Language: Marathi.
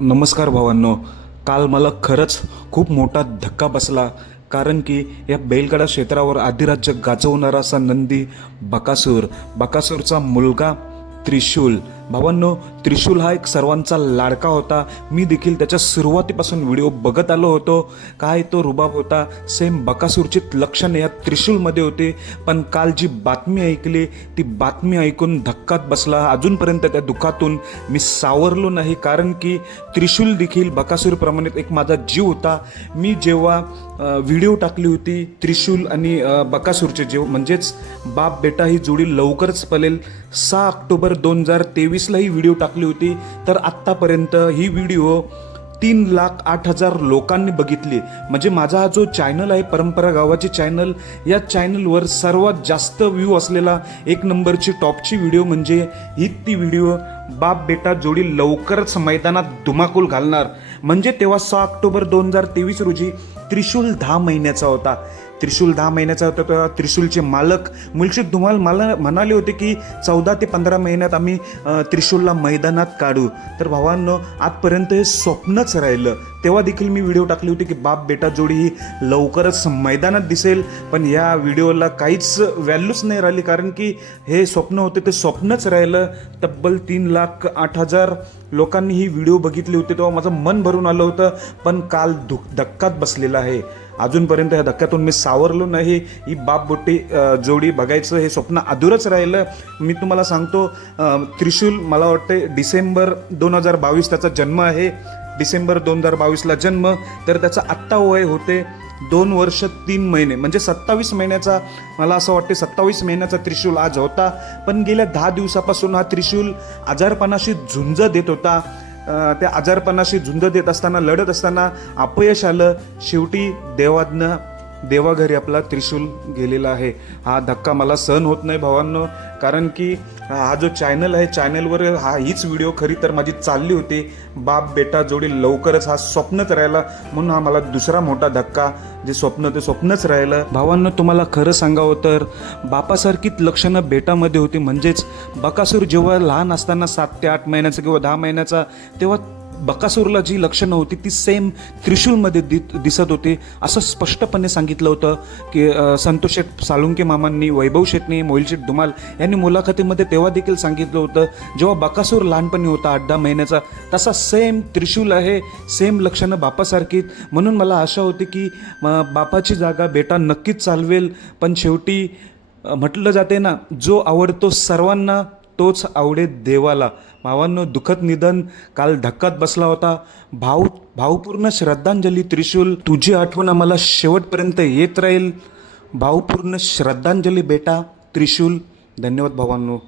नमस्कार भावांनो. काल मला खरंच खूप मोठा धक्का बसला कारण की या बैलगाडा क्षेत्रावर आधिराज्य गाजवणारा असा नंदी बकासूर. बकासूरचा मुलगा त्रिशूल. भावांनो त्रिशूल हा एक सर्वांचा लाडका होता. मी देखील त्याच्या सुरुवातीपासून व्हिडिओ बघत आलो होतो. काय तो रुबाब होता? सेम बकासूरचीत लक्षणे या त्रिशूलमध्ये होते. पण काल जी बातमी ऐकली ती बातमी ऐकून धक्कात बसला. अजूनपर्यंत त्या दुःखातून मी सावरलो नाही. कारण की त्रिशूल देखील बकासूरप्रमाणे एक माझा जीव होता. मी जेव्हा व्हिडिओ टाकली होती त्रिशूल आणि बकासूरचे जीव म्हणजेच बाप बेटा ही जोडी लवकरच पलेल. सहा ऑक्टोबर दोन हजार तेवीसला ही व्हिडिओ टाकली होती तर आत्तापर्यंत ही व्हिडिओ तीन लाख आठ हजार लोकांनी बघितली. म्हणजे माझा हा जो चॅनल आहे परंपरा गावाची चॅनल या चॅनलवर सर्वात जास्त व्ह्यू असलेला एक नंबरची टॉपची व्हिडिओ म्हणजे ही ती व्हिडिओ बाप बेटा जोडी लवकरच मैदानात धुमाकूल घालणार. म्हणजे तेव्हा सहा ऑक्टोबर दोन हजार तेवीस रोजी त्रिशूल दहा महिन्याचा होता. त्रिशूल दहा महिन्याचा होता तेव्हा त्रिशूलचे मालक मुलशिक धुमाल मला म्हणाले होते की चौदा ते पंधरा महिन्यात आम्ही त्रिशूलला मैदानात काढू. तर भावांनो आजपर्यंत हे स्वप्नच राहिलं. तेव्हा देखील मी व्हिडिओ टाकली होती की बाप बेटा जोडी ही लवकरच मैदानात दिसेल. पण या व्हिडिओला काहीच व्हॅल्यूच नाही राहिली कारण की हे स्वप्न होते ते स्वप्नच राहिलं. तब्बल तीन लाख आठ हजार लोकांनी ही व्हिडिओ बघितली होती तेव्हा माझं मन भरून आलं होतं. पण काल धुक धक्कात बसलेलं आहे. अजूनपर्यंत या धक्क्यातून मी सावरलो नाही. ही बाप बोटी जोडी बघायचं हे स्वप्न अधुरच राहिलं. मी तुम्हाला सांगतो त्रिशूल मला वाटते डिसेंबर दोन हजार बावीस त्याचा जन्म आहे. डिसेंबर दोन हजार बावीसला जन्म तर त्याचा आत्ता वय होते दोन वर्ष तीन महिने. म्हणजे सत्तावीस महिन्याचा मला असं वाटते सत्तावीस महिन्याचा त्रिशूल आज होता. पण गेल्या दहा दिवसापासून हा त्रिशूल आजारपणाशी झुंज देत होता. त्या आजारपणाशी झुंज देत असताना लढत असताना अपयश आलं. शेवटी देवाज्ञा देवाघरी आपला त्रिशूल गेलेला आहे. हा धक्का मला सहन होत नाही भावांनो कारण की हा जो चॅनल आहे चॅनलवर हा हीच व्हिडिओ खरी तर माझी चालली होती. बाप बेटा जोडी लवकरच हा स्वप्नच राहिला. म्हणून हा मला दुसरा मोठा धक्का जे स्वप्न ते स्वप्नच राहिलं. भावांनो तुम्हाला खरं सांगावं तर बापासारखीच लक्षणं बेटामध्ये होती. म्हणजेच बकासूर जेव्हा लहान असताना सात ते आठ महिन्याचा किंवा दहा महिन्याचा तेव्हा बकासूरला जी लक्षणं होती ती सेम त्रिशूलमध्ये दि दिसत होती. असं स्पष्टपणे सांगितलं होतं की संतोष शेठ साळुंके मामांनी वैभव शेटणी मोहिलशेठ धुमाल यांनी मुलाखतीमध्ये तेव्हा देखील सांगितलं होतं जेव्हा बकासूर लहानपणी होता आठ दहा महिन्याचा तसा सेम त्रिशूल आहे सेम लक्षणं बापासारखी म्हणून मला आशा होती की बापाची जागा बेटा नक्कीच चालवेल पण शेवटी म्हटलं जाते ना जो आवडतो सर्वांना तोच आवडे देवाला. भावांनो दुःखद निधन काल धक्कात बसला होता. भाव भावपूर्ण श्रद्धांजली त्रिशूल तुझी आठवण आम्हाला शेवटपर्यंत येत राहील. भावपूर्ण श्रद्धांजली बेटा त्रिशूल. धन्यवाद भावांनो.